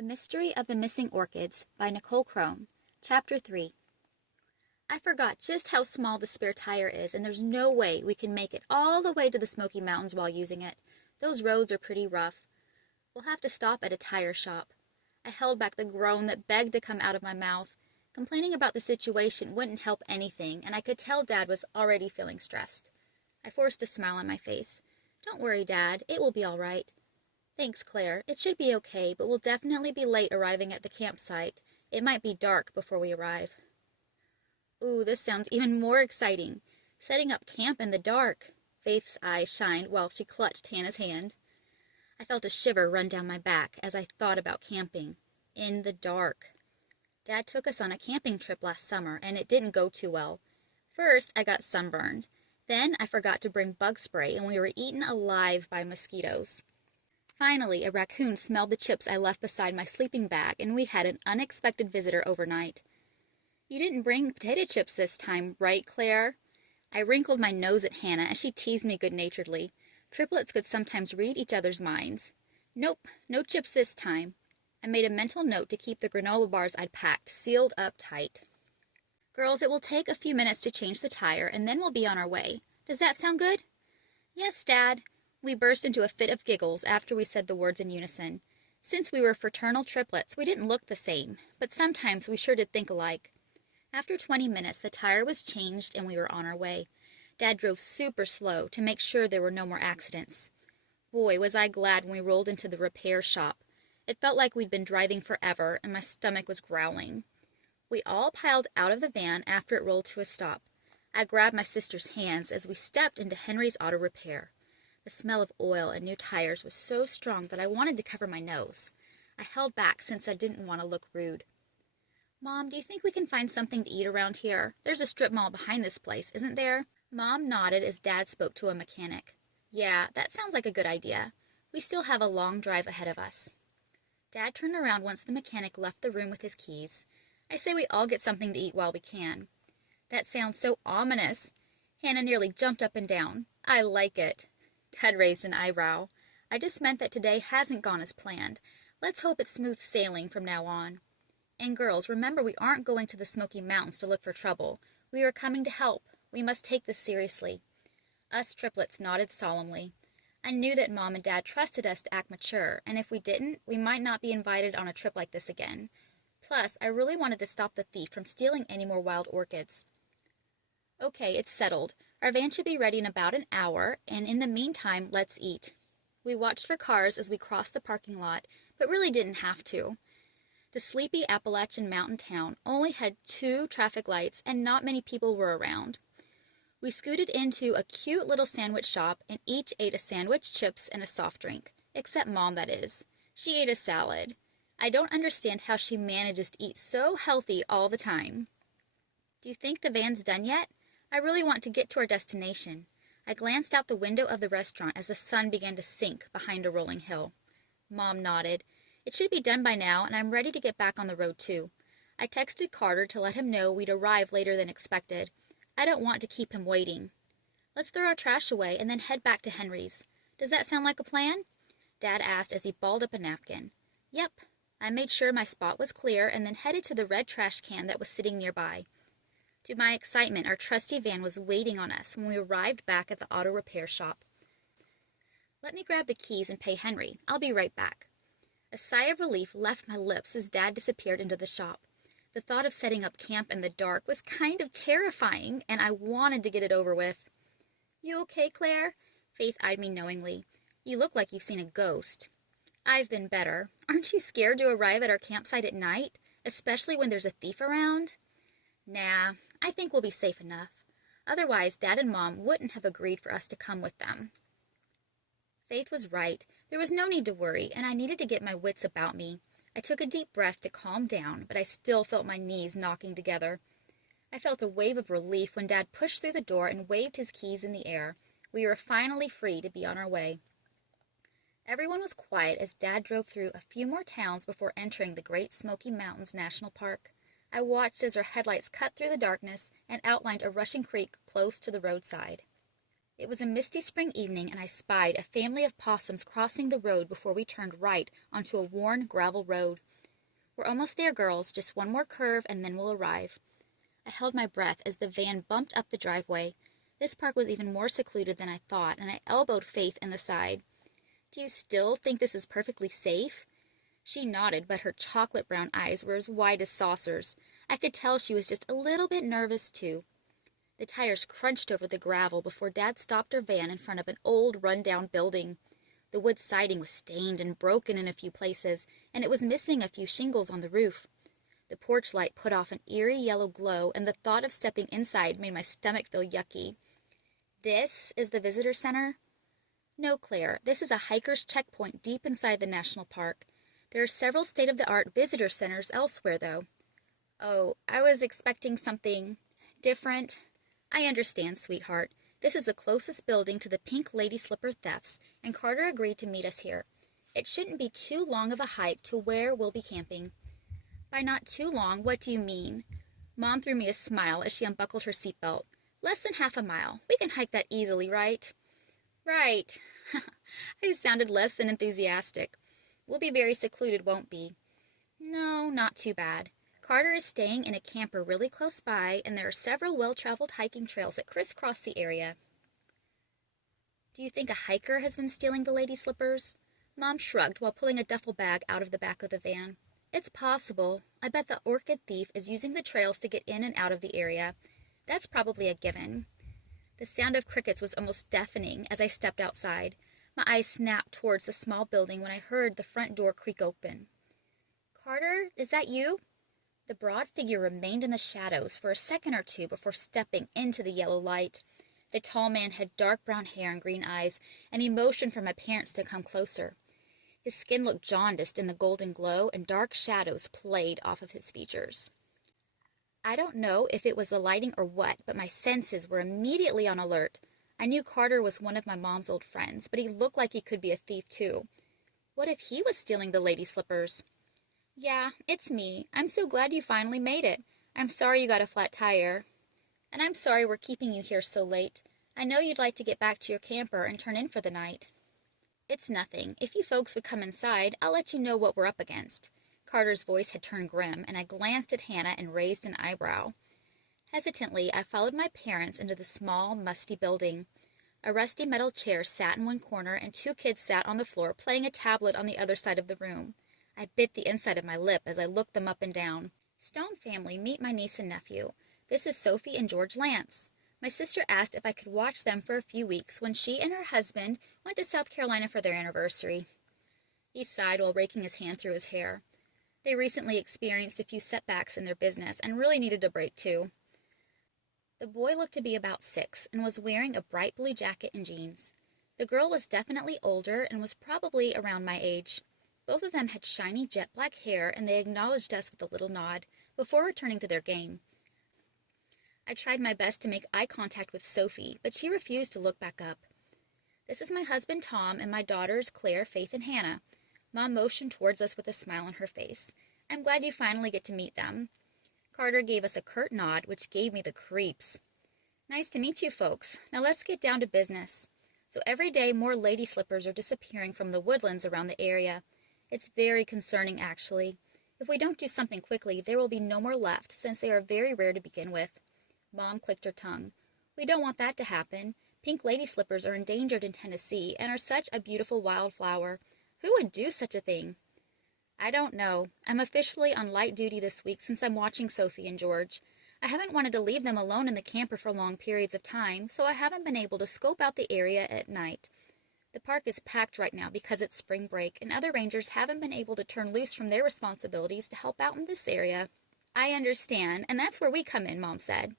The Mystery of the Missing Orchids by Nicole Crone. Chapter 3. I forgot just how small the spare tire is, and there's no way we can make it all the way to the Smoky Mountains while using it. Those roads are pretty rough. We'll have to stop at a tire shop. I held back the groan that begged to come out of my mouth. Complaining about the situation wouldn't help anything, and I could tell Dad was already feeling stressed. I forced a smile on my face. "Don't worry, Dad. It will be all right." "Thanks, Claire. It should be okay, but we'll definitely be late arriving at the campsite. It might be dark before we arrive." Ooh, this sounds even more exciting. Setting up camp in the dark. Faith's eyes shined while she clutched Hannah's hand. I felt a shiver run down my back as I thought about camping. In the dark. Dad took us on a camping trip last summer, and it didn't go too well. First, I got sunburned. Then I forgot to bring bug spray, and we were eaten alive by mosquitoes. Finally, a raccoon smelled the chips I left beside my sleeping bag, and we had an unexpected visitor overnight. "You didn't bring potato chips this time, right, Claire?" I wrinkled my nose at Hannah as she teased me good-naturedly. Triplets could sometimes read each other's minds. "Nope, no chips this time." I made a mental note to keep the granola bars I'd packed sealed up tight. "Girls, it will take a few minutes to change the tire, and then we'll be on our way. Does that sound good?" "Yes, Dad." We burst into a fit of giggles after we said the words in unison. Since we were fraternal triplets, we didn't look the same, but sometimes we sure did think alike. After 20 minutes, the tire was changed and we were on our way. Dad drove super slow to make sure there were no more accidents. Boy, was I glad when we rolled into the repair shop. It felt like we'd been driving forever, and my stomach was growling. We all piled out of the van after it rolled to a stop. I grabbed my sister's hands as we stepped into Henry's auto repair. The smell of oil and new tires was so strong that I wanted to cover my nose. I held back since I didn't want to look rude. "Mom, do you think we can find something to eat around here? There's a strip mall behind this place, isn't there?" Mom nodded as Dad spoke to a mechanic. "Yeah, that sounds like a good idea. We still have a long drive ahead of us." Dad turned around once the mechanic left the room with his keys. "I say we all get something to eat while we can." "That sounds so ominous." Hannah nearly jumped up and down. "I like it." Dad raised an eyebrow. "I just meant that today hasn't gone as planned. Let's hope it's smooth sailing from now on. And girls, remember we aren't going to the Smoky Mountains to look for trouble. We are coming to help. We must take this seriously." Us triplets nodded solemnly. I knew that Mom and Dad trusted us to act mature, and if we didn't, we might not be invited on a trip like this again. Plus, I really wanted to stop the thief from stealing any more wild orchids. "Okay, it's settled. Our van should be ready in about an hour, and in the meantime, let's eat." We watched for cars as we crossed the parking lot, but really didn't have to. The sleepy Appalachian mountain town only had 2 traffic lights, and not many people were around. We scooted into a cute little sandwich shop and each ate a sandwich, chips, and a soft drink. Except Mom, that is. She ate a salad. I don't understand how she manages to eat so healthy all the time. "Do you think the van's done yet? I really want to get to our destination." I glanced out the window of the restaurant as the sun began to sink behind a rolling hill. Mom nodded. "It should be done by now, and I'm ready to get back on the road, too." I texted Carter to let him know we'd arrive later than expected. I don't want to keep him waiting. "Let's throw our trash away and then head back to Henry's. Does that sound like a plan?" Dad asked as he balled up a napkin. "Yep." I made sure my spot was clear and then headed to the red trash can that was sitting nearby. To my excitement, our trusty van was waiting on us when we arrived back at the auto repair shop. "Let me grab the keys and pay Henry. I'll be right back." A sigh of relief left my lips as Dad disappeared into the shop. The thought of setting up camp in the dark was kind of terrifying, and I wanted to get it over with. "You okay, Claire?" Faith eyed me knowingly. "You look like you've seen a ghost." "I've been better. Aren't you scared to arrive at our campsite at night, especially when there's a thief around?" "Nah, I think we'll be safe enough. Otherwise, Dad and Mom wouldn't have agreed for us to come with them." Faith was right. There was no need to worry, and I needed to get my wits about me. I took a deep breath to calm down, but I still felt my knees knocking together. I felt a wave of relief when Dad pushed through the door and waved his keys in the air. We were finally free to be on our way. Everyone was quiet as Dad drove through a few more towns before entering the Great Smoky Mountains National Park. I watched as our headlights cut through the darkness and outlined a rushing creek close to the roadside. It was a misty spring evening, and I spied a family of possums crossing the road before we turned right onto a worn gravel road. "We're almost there, girls. Just one more curve, and then we'll arrive." I held my breath as the van bumped up the driveway. This park was even more secluded than I thought, and I elbowed Faith in the side. "Do you still think this is perfectly safe?" She nodded, but her chocolate brown eyes were as wide as saucers. I could tell she was just a little bit nervous, too. The tires crunched over the gravel before Dad stopped our van in front of an old, run-down building. The wood siding was stained and broken in a few places, and it was missing a few shingles on the roof. The porch light put off an eerie yellow glow, and the thought of stepping inside made my stomach feel yucky. "This is the visitor center?" "No, Claire. This is a hiker's checkpoint deep inside the national park. There are several state-of-the-art visitor centers elsewhere, though." "Oh, I was expecting something different." "I understand, sweetheart. This is the closest building to the Pink Lady Slipper thefts, and Carter agreed to meet us here. It shouldn't be too long of a hike to where we'll be camping." "By not too long, what do you mean?" Mom threw me a smile as she unbuckled her seatbelt. "Less than half a mile. We can hike that easily, right?" "Right." I sounded less than enthusiastic. "We'll be very secluded, won't we?" "No, not too bad. Carter is staying in a camper really close by, and there are several well-traveled hiking trails that crisscross the area." "Do you think a hiker has been stealing the lady slippers?" Mom shrugged while pulling a duffel bag out of the back of the van. "It's possible. I bet the orchid thief is using the trails to get in and out of the area. That's probably a given." The sound of crickets was almost deafening as I stepped outside. My eyes snapped towards the small building when I heard the front door creak open. "Carter, is that you?" The broad figure remained in the shadows for a second or two before stepping into the yellow light. The tall man had dark brown hair and green eyes, and he motioned for my parents to come closer. His skin looked jaundiced in the golden glow, and dark shadows played off of his features. I don't know if it was the lighting or what, but my senses were immediately on alert. I knew Carter was one of my mom's old friends, but he looked like he could be a thief too. What if he was stealing the lady slippers? "Yeah, it's me. I'm so glad you finally made it. I'm sorry you got a flat tire. And I'm sorry we're keeping you here so late. I know you'd like to get back to your camper and turn in for the night." "It's nothing. If you folks would come inside, I'll let you know what we're up against." Carter's voice had turned grim, and I glanced at Hannah and raised an eyebrow. Hesitantly, I followed my parents into the small, musty building. A rusty metal chair sat in one corner, and two kids sat on the floor playing a tablet on the other side of the room. I bit the inside of my lip as I looked them up and down. "Stone family, meet my niece and nephew. This is Sophie and George Lance. My sister asked if I could watch them for a few weeks when she and her husband went to South Carolina for their anniversary." He sighed while raking his hand through his hair. They recently experienced a few setbacks in their business and really needed a break too. The boy looked to be about 6 and was wearing a bright blue jacket and jeans. The girl was definitely older and was probably around my age. Both of them had shiny jet black hair, and they acknowledged us with a little nod before returning to their game. I tried my best to make eye contact with Sophie, but she refused to look back up. "This is my husband Tom and my daughters Claire, Faith, and Hannah." Mom motioned towards us with a smile on her face. "I'm glad you finally get to meet them." Carter gave us a curt nod, which gave me the creeps. "Nice to meet you folks. Now let's get down to business." So every day more lady slippers are disappearing from the woodlands around the area. It's very concerning, actually. If we don't do something quickly, there will be no more left, since they are very rare to begin with. Mom clicked her tongue. "We don't want that to happen. Pink lady slippers are endangered in Tennessee and are such a beautiful wildflower. Who would do such a thing?" "I don't know. I'm officially on light duty this week since I'm watching Sophie and George. I haven't wanted to leave them alone in the camper for long periods of time, so I haven't been able to scope out the area at night. The park is packed right now because it's spring break, and other rangers haven't been able to turn loose from their responsibilities to help out in this area." "I understand, and that's where we come in," Mom said.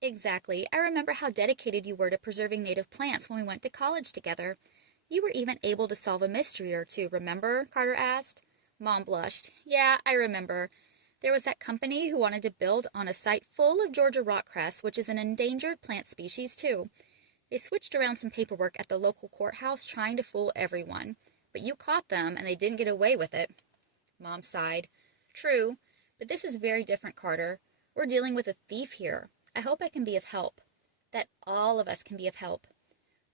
"Exactly. I remember how dedicated you were to preserving native plants when we went to college together. You were even able to solve a mystery or two, remember?" Carter asked. Mom blushed. "Yeah, I remember. There was that company who wanted to build on a site full of Georgia rockcress, which is an endangered plant species, too. They switched around some paperwork at the local courthouse trying to fool everyone. But you caught them, and they didn't get away with it." Mom sighed. "True, but this is very different, Carter. We're dealing with a thief here. I hope I can be of help. That all of us can be of help."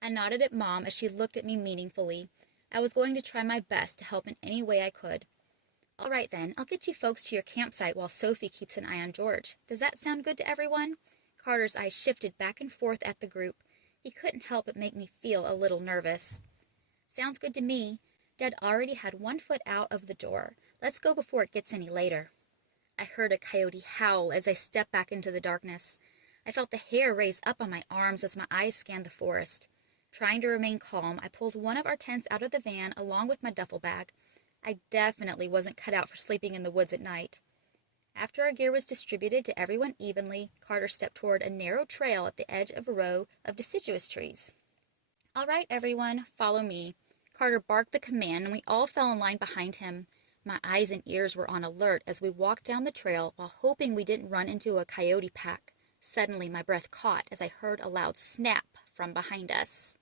I nodded at Mom as she looked at me meaningfully. I was going to try my best to help in any way I could. All right then, I'll get you folks to your campsite while Sophie keeps an eye on George. Does that sound good to everyone? Carter's eyes shifted back and forth at the group. He couldn't help but make me feel a little nervous. Sounds good to me. Dad already had 1 foot out of the door. Let's go before it gets any later. I heard a coyote howl as I stepped back into the darkness. I felt the hair raise up on my arms as my eyes scanned the forest. Trying to remain calm, I pulled one of our tents out of the van along with my duffel bag. I definitely wasn't cut out for sleeping in the woods at night. After our gear was distributed to everyone evenly, Carter stepped toward a narrow trail at the edge of a row of deciduous trees. All right, everyone, follow me. Carter barked the command, and we all fell in line behind him. My eyes and ears were on alert as we walked down the trail while hoping we didn't run into a coyote pack. Suddenly, my breath caught as I heard a loud snap from behind us.